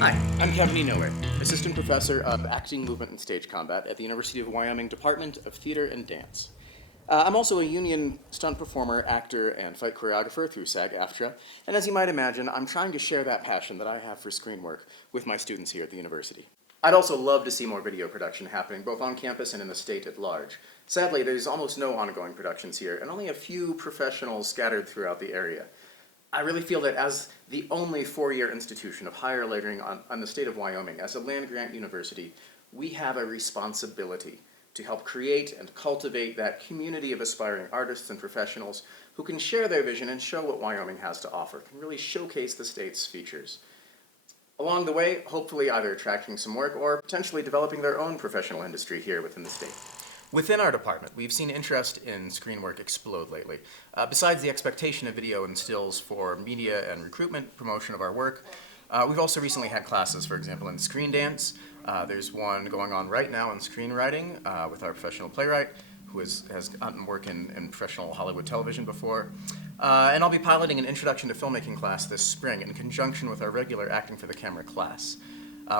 Hi, I'm Kevin Inoue, Assistant Professor of Acting, Movement, and Stage Combat at the University of Wyoming Department of Theater and Dance. I'm also a union stunt performer, actor, and fight choreographer through SAG-AFTRA, and as you might imagine, I'm trying to share that passion that I have for screen work with my students here at the university. I'd also love to see more video production happening, both on campus and in the state at large. Sadly, there's almost no ongoing productions here, and only a few professionals scattered throughout the area. I really feel that as the only four-year institution of higher learning on the state of Wyoming, as a land-grant university, we have a responsibility to help create and cultivate that community of aspiring artists and professionals who can share their vision and show what Wyoming has to offer, can really showcase the state's features. Along the way, hopefully either attracting some work or potentially developing their own professional industry here within the state. Within our department, we've seen interest in screen work explode lately. Besides the expectation of video and stills for media and recruitment promotion of our work, we've also recently had classes, for example, in screen dance. There's one going on right now in screenwriting with our professional playwright who has gotten work in professional Hollywood television before. And I'll be piloting an introduction to filmmaking class this spring in conjunction with our regular acting for the camera class.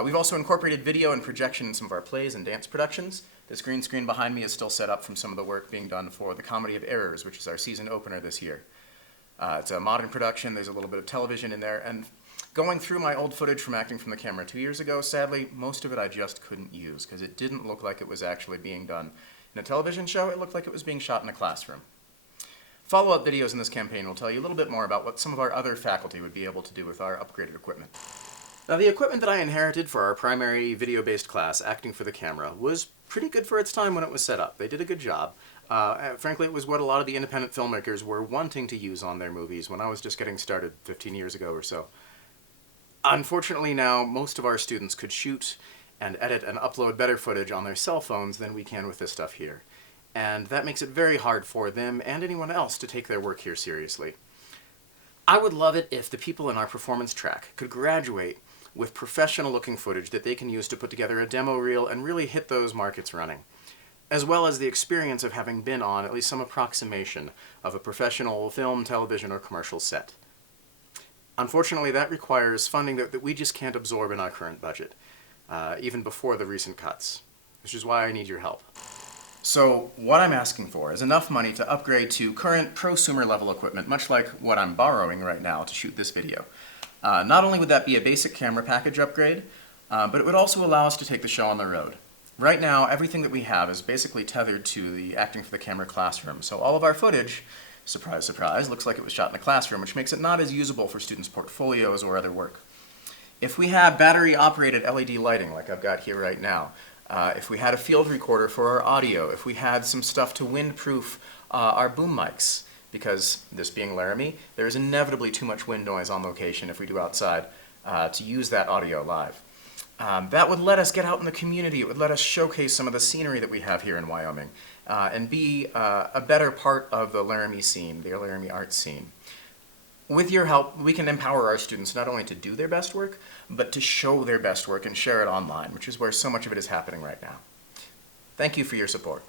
We've also incorporated video and projection in some of our plays and dance productions. This green screen behind me is still set up from some of the work being done for The Comedy of Errors, which is our season opener this year. It's a modern production, there's a little bit of television in there, and going through my old footage from acting from the camera 2 years ago, sadly, most of it I just couldn't use because it didn't look like it was actually being done in a television show. It looked like it was being shot in a classroom. Follow-up videos in this campaign will tell you a little bit more about what some of our other faculty would be able to do with our upgraded equipment. Now, the equipment that I inherited for our primary video-based class, Acting for the Camera, was pretty good for its time when it was set up. They did a good job. Frankly, it was what a lot of the independent filmmakers were wanting to use on their movies when I was just getting started 15 years ago or so. Unfortunately now, most of our students could shoot and edit and upload better footage on their cell phones than we can with this stuff here. And that makes it very hard for them and anyone else to take their work here seriously. I would love it if the people in our performance track could graduate with professional-looking footage that they can use to put together a demo reel and really hit those markets running, as well as the experience of having been on at least some approximation of a professional film, television, or commercial set. Unfortunately, that requires funding that we just can't absorb in our current budget, even before the recent cuts, which is why I need your help. So what I'm asking for is enough money to upgrade to current prosumer level equipment, much like what I'm borrowing right now to shoot this video. Not only would that be a basic camera package upgrade, but it would also allow us to take the show on the road. Right now, everything that we have is basically tethered to the Acting for the Camera classroom, so all of our footage, surprise, surprise, looks like it was shot in a classroom, which makes it not as usable for students' portfolios or other work. If we had battery-operated LED lighting, like I've got here right now, if we had a field recorder for our audio, if we had some stuff to windproof our boom mics, because this being Laramie, there is inevitably too much wind noise on location if we do outside to use that audio live. That would let us get out in the community. It would let us showcase some of the scenery that we have here in Wyoming and be a better part of the Laramie scene, the Laramie arts scene. With your help, we can empower our students not only to do their best work, but to show their best work and share it online, which is where so much of it is happening right now. Thank you for your support.